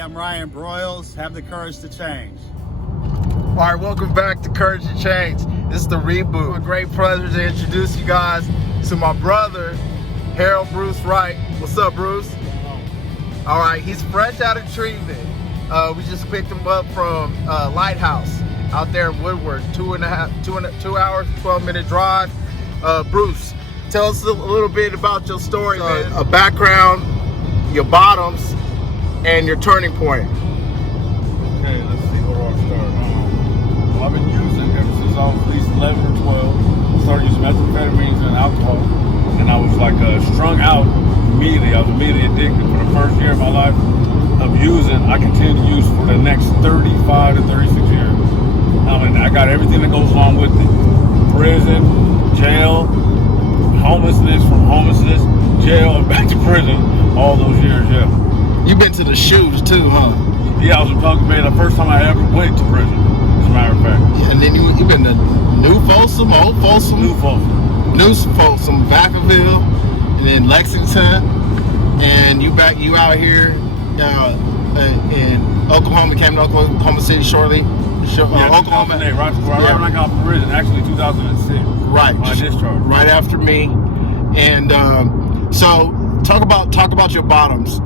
I'm Ryan Broyles. Have the courage to change. All right, welcome back to Courage to Change. This is the reboot. A great pleasure to introduce you guys to my brother, Harold Bruce Wright. What's up, Bruce? All right, he's fresh out of treatment. We just picked him up from Lighthouse out there in Woodward. 2 hours, 12-minute drive. Bruce, tell us a little bit about your story, man. A background, your bottoms, and your turning point. Okay, let's see where I start. Well, I've been using ever since I was at least 11 or 12. I started using methamphetamines and alcohol, and I was like strung out immediately. I was immediately addicted for the first year of my life of using. I continued to use for the next 35 to 36 years. I got everything that goes along with it: prison, jail, homelessness, from homelessness, jail, and back to prison. All those years, yeah. You've been to the shoes too, huh? Yeah, I was in Pelican Bay the first time I ever went to prison, as a matter of fact. Yeah, and then you've been to New Folsom, Old Folsom, New Folsom, Vacaville, and then Lexington, and you out here in Oklahoma. Came to Oklahoma City shortly. Oklahoma, right when I got from prison, actually 2006. Right, when I discharged. Right after me, and so talk about your bottoms.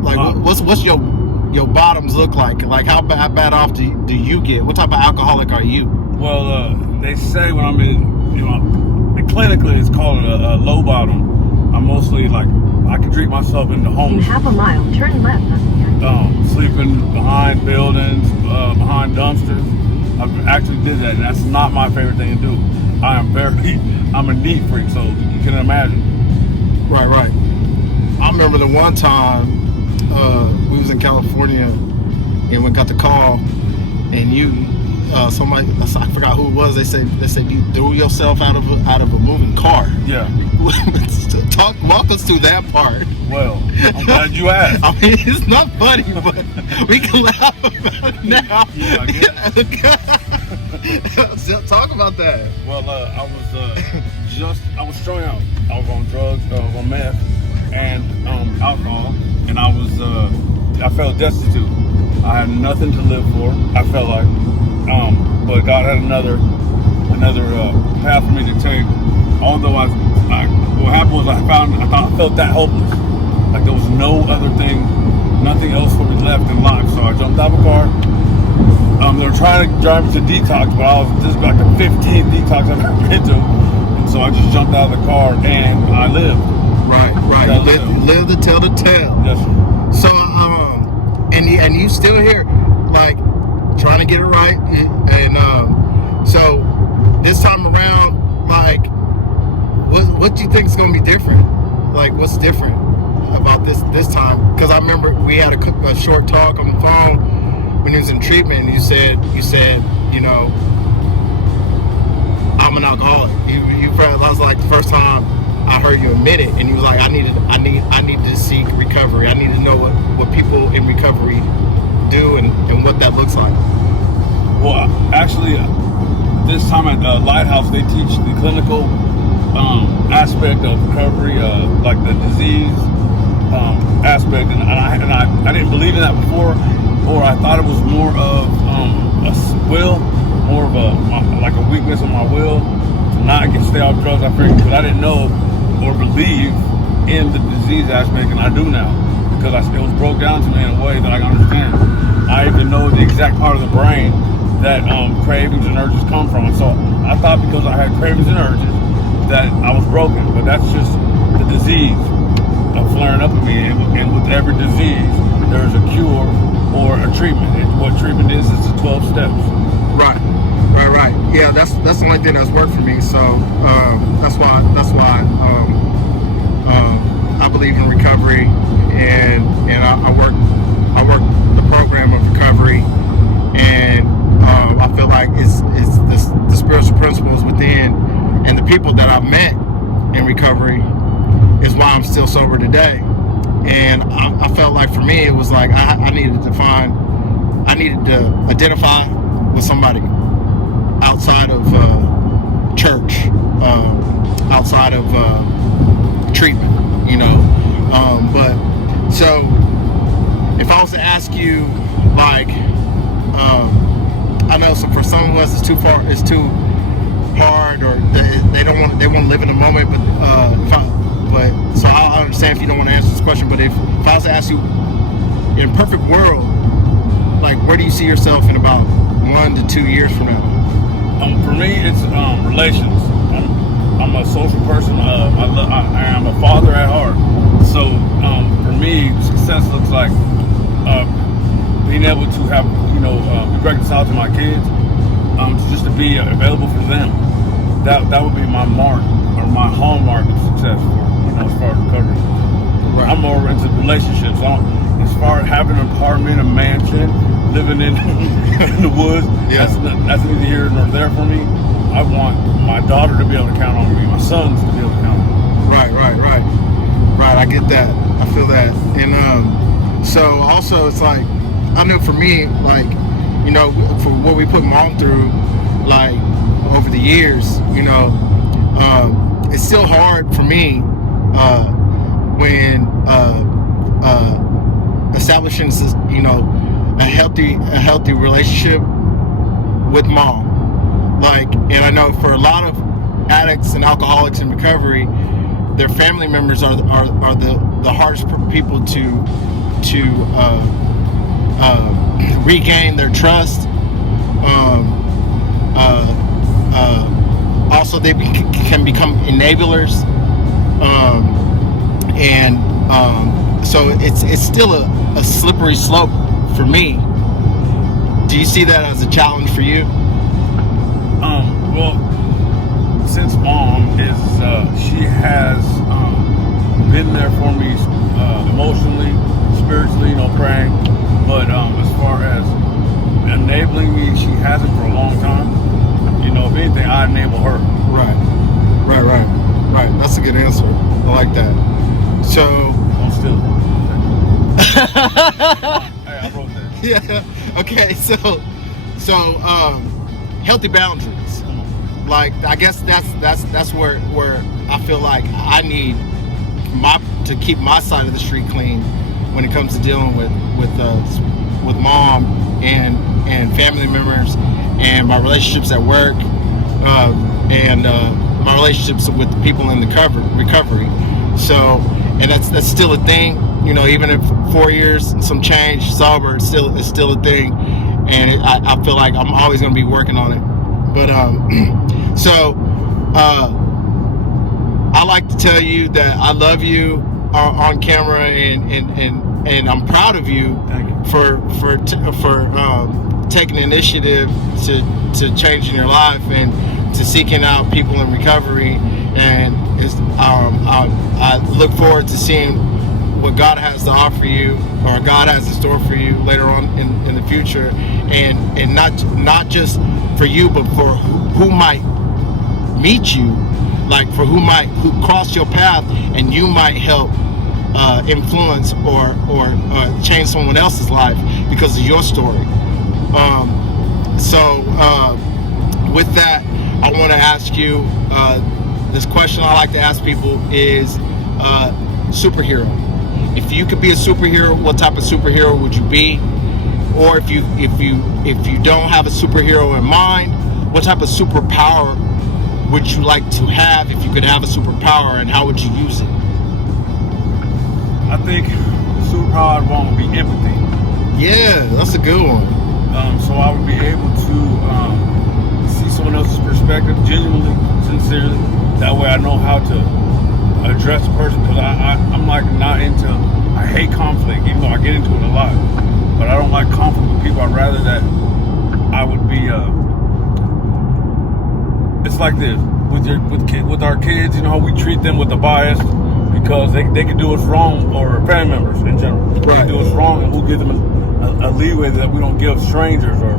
Like, what's your bottoms look like? Like, how bad off do you get? What type of alcoholic are you? Well, they say when I'm in, clinically it's called a low bottom. I'm mostly like, I can drink myself into homeless. In half a mile, turn left. Sleeping behind buildings, behind dumpsters. I actually did that, and that's not my favorite thing to do. I'm a neat freak, so you can imagine. Right. I remember the one time we was in California, and we got the call, and somebody, I forgot who it was. They said you threw yourself out of a moving car. Yeah. Walk us through that part. Well, I'm glad you asked. I mean, it's not funny, but we can laugh about it now. Yeah, I guess. Talk about that. Well, I was strung out. I was on drugs, on meth, and alcohol, and I felt destitute. I had nothing to live for. I felt like, but God had another path for me to take. Although what happened was I felt that hopeless. Like there was no other thing, nothing else for me left in life. So I jumped out of a car. They were trying to drive me to detox, but this is like the 15th detox I've ever been to. And so I just jumped out of the car and I lived. Right. You live to tell the tale. Yes, sir. So, and you still here, like, trying to get it right. And so this time around, like, what do you think is going to be different? Like, what's different about this time? Because I remember we had a short talk on the phone when he was in treatment, and you said, I'm an alcoholic. That was like the first time I heard you admit it, and you was like, I need to seek recovery. I need to know what people in recovery do and what that looks like. Well, actually, this time at Lighthouse, they teach the clinical aspect of recovery, like the disease aspect, and I didn't believe in that before, or I thought it was more of a will, more of like a weakness of my will to not stay off drugs. I figured, because I didn't know or believe in the disease aspect, and I do now, because it was broke down to me in a way that I can understand. I even know the exact part of the brain that cravings and urges come from. And so I thought because I had cravings and urges that I was broken, but that's just the disease flaring up in me. And with every disease, there's a cure or a treatment. What treatment is the 12 steps. Right. Yeah, that's the only thing that's worked for me. So that's why I believe in recovery, and I work the program of recovery, and I feel like it's the spiritual principles within and the people that I've met in recovery is why I'm still sober today. And I felt like for me it was like I needed to identify with somebody outside of church, outside of treatment, but so if I was to ask you someone who has it's too hard, or they don't want, they want to live in the moment. But so I understand if you don't want to answer this question. But if I was to ask you, in a perfect world, like, where do you see yourself in about 1 to 2 years from now? For me, it's relations. I'm a social person. I am a father at heart. So for me, success looks like being able to have, be reconciled to my kids, just to be available for them. That would be my mark, or my hallmark of success for, as far as recovery. Right. I'm more into relationships. As far as having an apartment, a mansion, living in the woods, that's neither here nor there for me. I want my daughter to be able to count on me, my sons to be able to count on me. Right. I get that. I feel that. And so also it's like, I know for me, like, for what we put Mom through, like, over the years, it's still hard for me when establishing, a healthy relationship with Mom. Like, and I know for a lot of addicts and alcoholics in recovery, their family members are the hardest people to regain their trust. Also, they can become enablers, so it's still a slippery slope for me. Do you see that as a challenge for you? Well, since Mom is, she has been there for me emotionally, spiritually, praying. But as far as enabling me, she hasn't for a long time. If anything, I enable her. Right. That's a good answer. I like that. So I'm still. Hey, I wrote that. Yeah. Okay. So healthy boundaries. Like, I guess that's where I feel like I need to keep my side of the street clean when it comes to dealing with Mom and family members, and my relationships at work, and my relationships with the people in the recovery. So, and that's still a thing. Even if 4 years and some change sober, it's still a thing, and I feel like I'm always going to be working on it. But so I like to tell you that I love you on camera, and I'm proud of you. Thank you. for taking the initiative to changing your life and to seeking out people in recovery. And I look forward to seeing what God has to offer you, or God has in store for you later on in the future, and not just for you, but for who might meet you, like for who cross your path, and you might help influence or change someone else's life because of your story. With that, I want to ask you this question I like to ask people is superhero. If you could be a superhero, what type of superhero would you be? Or if you don't have a superhero in mind, what type of superpower would you like to have if you could have a superpower, and how would you use it? I think the superpower I'd want would be empathy. Yeah, that's a good one. So I would be able to see someone else's perspective genuinely, sincerely. That way I know how to address a person, because I'm like not into, I hate conflict, even though I get into it a lot. But I don't like conflict with people. I'd rather that I would be, it's like this, with our kids, how we treat them with a bias, because they can do us wrong, or family members in general. Right. They can do us wrong, and we'll give them a leeway that we don't give strangers, or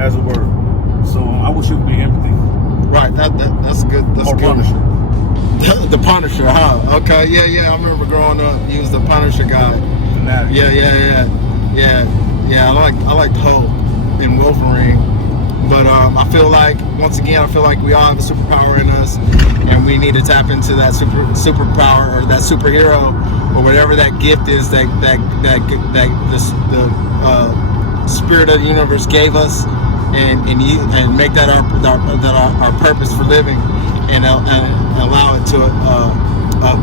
as a word. So I wish it would be empathy. Right, that's good. That's or good. Punisher. The Punisher, huh? Okay, yeah. I remember growing up, he was the Punisher guy. Yeah. I like Hulk and Wolverine, but I feel like, once again, we all have a superpower in us, and we need to tap into that superpower, or that superhero, or whatever that gift is that the spirit of the universe gave us, and make that our purpose for living, and allow it to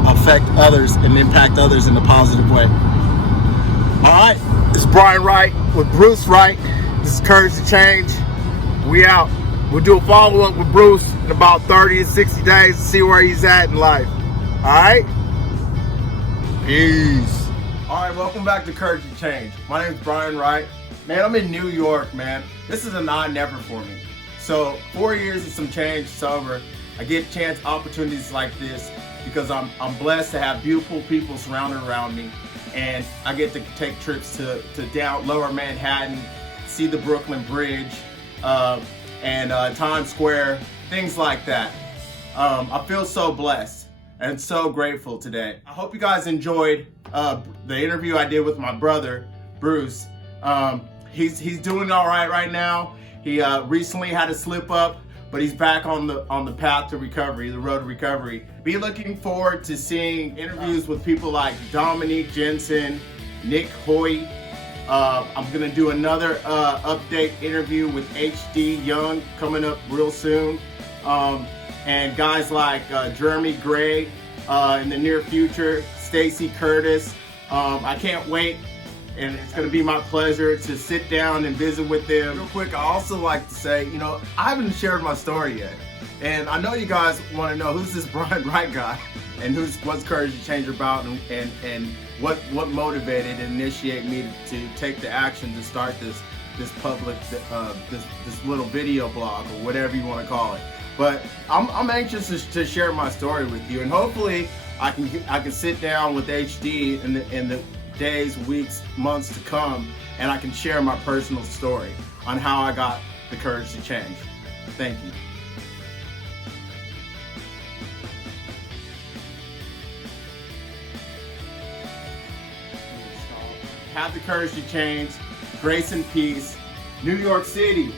affect others and impact others in a positive way. All right, this is Brian Wright with Bruce Wright. This is Courage to Change. We out. We'll do a follow-up with Bruce in about 30 to 60 days to see where he's at in life. All right? Peace. All right, welcome back to Courage to Change. My name is Brian Wright. Man, I'm in New York, man. This is a non-never for me. So 4 years and some change sober, I get opportunities like this because I'm blessed to have beautiful people surrounded around me, and I get to take trips to down lower Manhattan, see the Brooklyn Bridge, and Times Square, things like that. I feel so blessed and so grateful today. I hope you guys enjoyed the interview I did with my brother, Bruce. He's doing all right now. He recently had a slip up, but he's back on the path to recovery, the road to recovery. Be looking forward to seeing interviews with people like Dominique Jensen, Nick Hoyt. I'm gonna do another update interview with HD Young coming up real soon, and guys like Jeremy Gray in the near future, Stacy Curtis. I can't wait, and it's gonna be my pleasure to sit down and visit with them. Real quick, I also like to say, I haven't shared my story yet, and I know you guys want to know who's this Brian Wright guy, and what's Courage to Change about, and what motivated and initiated me to take the action to start this public this little video blog, or whatever you want to call it. But I'm anxious to share my story with you, and hopefully I can sit down with HD in the days, weeks, months to come, and I can share my personal story on how I got the courage to change. Thank you. Have the courage to change. Grace and peace. New York City.